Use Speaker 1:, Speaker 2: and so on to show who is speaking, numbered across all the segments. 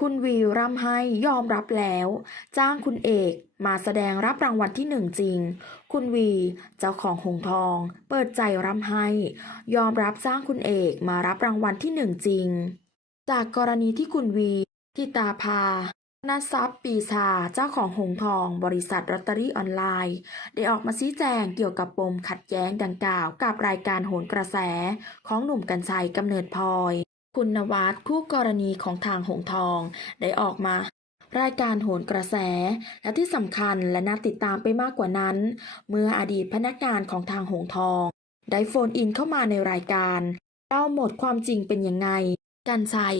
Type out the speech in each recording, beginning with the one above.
Speaker 1: คุณวีร่ำไห้ยอมรับแล้ว จ้างคุณเอกมาแสดงรับรางวัลที่หนึ่งจริง คุณวีเจ้าของหงทอง เปิดใจร่ำไห้ ยอมรับจ้างคุณเอกมารับรางวัลที่หนึ่งจริง จากกรณีที่คุณวีทิตาภานัทรัพย์ปีชาเจ้าของหงทอง บริษัทลอตเตอรี่ออนไลน์ ได้ออกมาชี้แจงเกี่ยวกับปมขัดแย้งดังกล่าวกับรายการโหนกระแสของหนุ่มกัญชัยกำเนิดพลอย คุณนวัดคู่กรณีของทางหงทอง ได้ออกมารายการโหนกระแส และที่สำคัญและน่าติดตามไปมากกว่านั้น เมื่ออดีตพนักงานของทางหงทอง ได้โฟนอินเข้ามาในรายการเล่าหมดความจริงเป็นยังไง กันชัย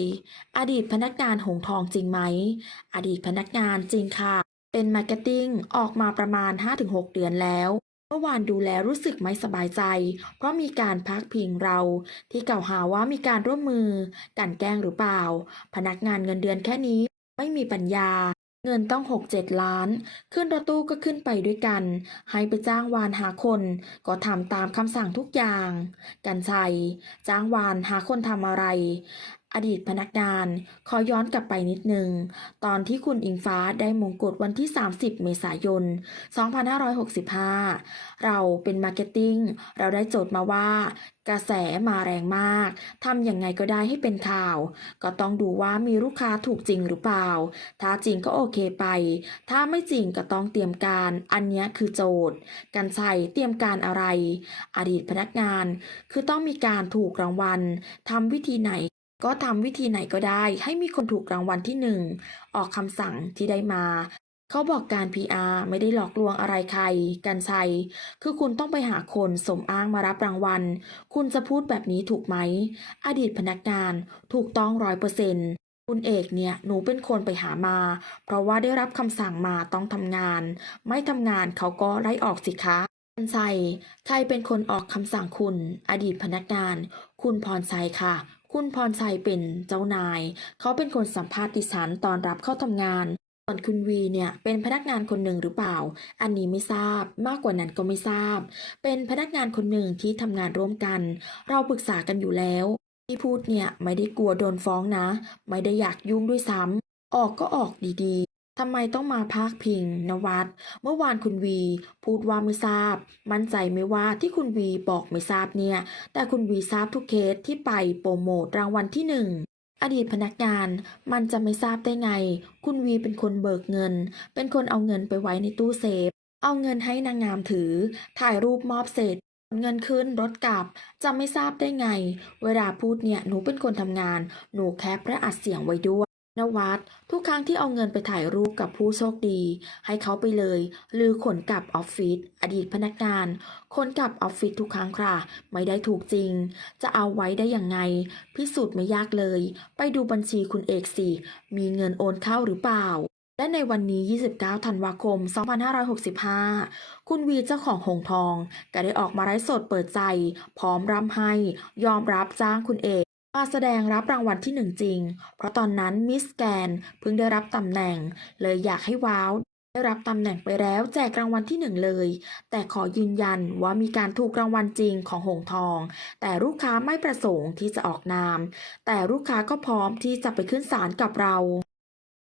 Speaker 1: อดีตพนักงานหงทองจริงไหม อดีตพนักงานจริงค่ะ เป็นมาร์เก็ตติ้งออกมาประมาณ 5-6 เดือนแล้ว เมื่อวานดูแลรู้สึกไม่สบายใจ เพราะมีการพักพิงเรา ที่กล่าวหาว่ามีการร่วมมือกันแกล้งหรือเปล่า พนักงานเงินเดือนแค่นี้ไม่มีปัญญา เงินต้อง6-7ล้าน ขึ้นรถตู้ก็ขึ้นไปด้วยกัน ให้ไปจ้างวานหาคน ก็ทำตามคำสั่งทุกอย่าง กันชัย จ้างวานหาคนทำอะไร อดีตพนักงาน ขอย้อนกลับไปนิดนึง ตอนที่คุณอิงฟ้าได้มงกุฎวันที่ 30 เมษายน 2565 เราเป็นมาร์เก็ตติ้ง เราได้โจทย์มาว่ากระแสมาแรงมาก ทำยังไงก็ได้ให้เป็นข่าว ก็ต้องดูว่ามีลูกค้าถูกจริงหรือเปล่า ถ้าจริงก็โอเคไป ถ้าไม่จริงก็ต้องเตรียมการ อันนี้คือโจทย์ กันชัยเตรียมการอะไร อดีตพนักงาน คือต้องมีการถูกรางวัล ทำวิธีไหน ก็ทำวิธีไหนก็ได้ให้มีคนถูกรางวัลที่หนึ่งออกคำสั่งที่ได้มาเขาบอกการ PR ไม่ได้หลอกลวงอะไรใคร กันชัย คือคุณต้องไปหาคนสมอ้างมารับรางวัล คุณจะพูดแบบนี้ถูกไหม อดีตพนักงานถูกต้องร้อยเปอร์เซ็นต์คุณเอกเนี่ยหนูเป็นคนไปหามา เพราะว่าได้รับคำสั่งมาต้องทำงาน ไม่ทำงานเขาก็ไล่ออกสิคะกันชัย ใครเป็นคนออกคำสั่งคุณ อดีตพนักงาน คุณพรชัยค่ะ คุณพรชัยเป็นเจ้านาย เขาเป็นคนสัมภาษณ์ดิฉันตอนรับเข้าทำงานส่วนคุณวีเนี่ยเป็นพนักงานคนหนึ่งหรือเปล่า อันนี้ไม่ทราบ มากกว่านั้นก็ไม่ทราบ เป็นพนักงานคนหนึ่งที่ทำงานร่วมกัน เราปรึกษากันอยู่แล้ว ที่พูดเนี่ยไม่ได้กลัวโดนฟ้องนะ ไม่ได้อยากยุ่งด้วยซ้ำออกก็ออกดี ทำไมต้องมาพากพิง นวัดเมื่อวานคุณวี พูดว่าไม่ทราบ มั่นใจไหมว่าที่คุณวีบอกไม่ทราบเนี่ย แต่คุณวีทราบทุกเคสที่ไปโปรโมทรางวัลที่หนึ่งอดีตพนักงานมันจะไม่ทราบได้ไง คุณวีเป็นคนเบิกเงิน เป็นคนเอาเงินไปไว้ในตู้เซฟ เอาเงินให้นางงามถือ ถ่ายรูปมอบเสร็จเงินขึ้นรถกลับจะไม่ทราบได้ไง เวลาพูดเนี่ยหนูเป็นคนทำงาน หนูแคปและอัดเสียงไว้ด้วย นวัดทุกครั้งที่เอาเงินไปถ่ายรูปกับผู้โชคดี ให้เขาไปเลย หรือขนกลับออฟฟิศอดีตพนักงานขนกลับออฟฟิศทุกครั้งค่ะ ไม่ได้ถูกจริง จะเอาไว้ได้อย่างไง พิสูจน์ไม่ยากเลย ไปดูบัญชีคุณเอกสิมีเงินโอนเข้าหรือเปล่า และในวันนี้ 29 ธันวาคม 2565 คุณวีเจ้าของหงทอง ก็ได้ออกมาไลฟ์สดเปิดใจ พร้อมร่ำไห้ ยอมรับจ้างคุณเอก มาแสดงรับรางวัลที่หนึ่งจริง เพราะตอนนั้นมิสแกนเพิ่งได้รับตำแหน่ง เลยอยากให้ว้าวได้รับตำแหน่งไปแล้วแจกรางวัลที่หนึ่งเลย แต่ขอยืนยันว่ามีการถูกรางวัลจริงของหงทอง แต่ลูกค้าไม่ประสงค์ที่จะออกนาม แต่ลูกค้าก็พร้อมที่จะไปขึ้นศาลกับเรา